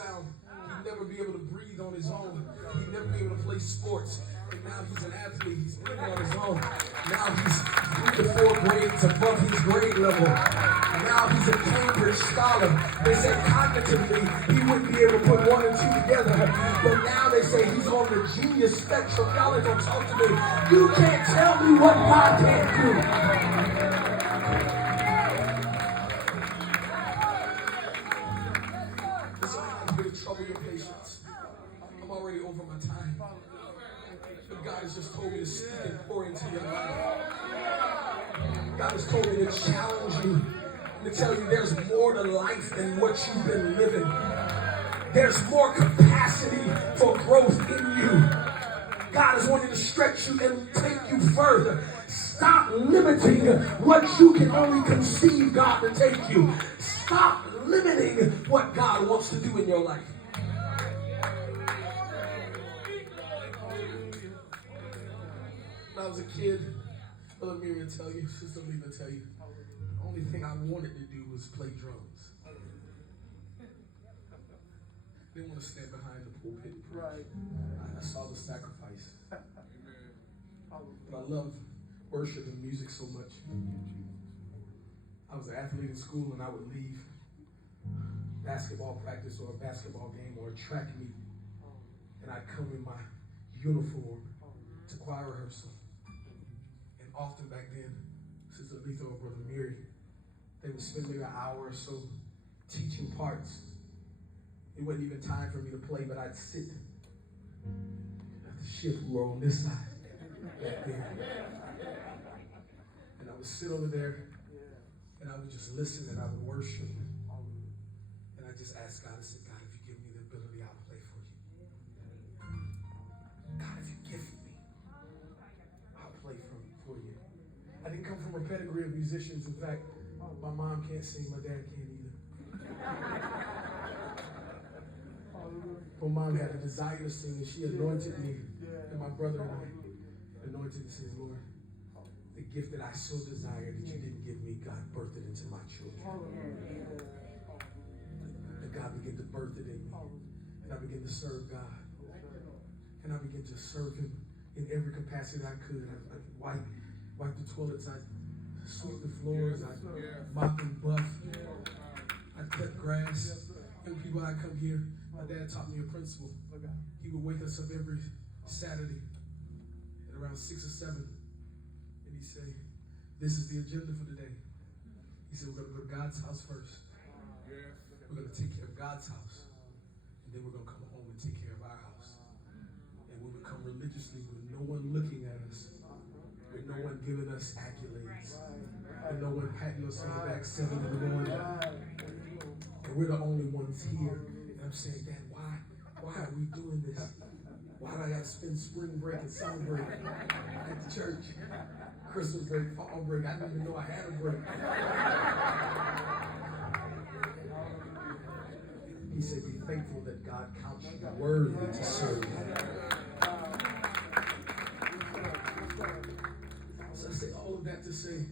sound. He'd never be able to breathe on his own. He'd never be able to play sports. And now he's an athlete. He's living on his own. Now he's 3 to 4 grades above his grade level. Now he's a Cambridge scholar. They say cognitively he wouldn't be able to put 1 and 2 together. But now they say he's on the genius spectrum. Y'all ain't gonna talk to me. You can't tell me what God can't do. Trouble your patience. I'm already over my time. But God has just told me to speak and pour into your life. God has told me to challenge you, to tell you there's more to life than what you've been living. There's more capacity for growth in you. God is wanting to stretch you and take you further. Stop limiting what you can only conceive God to take you. Stop limiting what God wants to do in your life. When I was a kid, Brother Miriam will tell you, Sister Lee will tell you, the only thing I wanted to do was play drums. I didn't want to stand behind the pulpit and preach. I saw the sacrifice. But I loved worship and music so much. I was an athlete in school, and I would leave basketball practice or a basketball game or a track meet, and I'd come in my uniform to choir rehearsal. And often back then, Sister Letha or Brother Miri, they would spend maybe an hour or so teaching parts. It wasn't even time for me to play, but I'd sit at the shift. We were on this side back then. And I would sit over there, and I would just listen, and I would worship. And I just asked God, I said, God, if you give me the ability, I'll play for you. God, if you give me, I'll play for you. I didn't come from a pedigree of musicians. In fact, my mom can't sing, my dad can't either. My mom had a desire to sing, and she anointed me, and my brother and I anointed and said, Lord, the gift that I so desired that you didn't give me, God birthed it into my children. And God began to birth it in me. And I began to serve God. And I began to serve him in every capacity I could. I'd wipe the toilets, I'd sweep the floors, I'd mop and buff, I'd cut grass. Young people, I'd come here. My dad taught me a principle. He would wake us up every Saturday at around 6 or 7. And he'd say, this is the agenda for today. He said, we're going to go to God's house first. We're going to take care of God's house. And then we're going to come home and take care of our house. And we'll become religiously with no one looking at us, with no one giving us accolades, with no one patting us on the back 7 in the morning. And we're the only ones here. And I'm saying, Dad, why are we doing this? Why do I got to spend spring break and summer break at the church? Christmas break, fall break. I didn't even know I had a break. He said, be thankful that God counts you worthy to serve him. So I say all of that to say,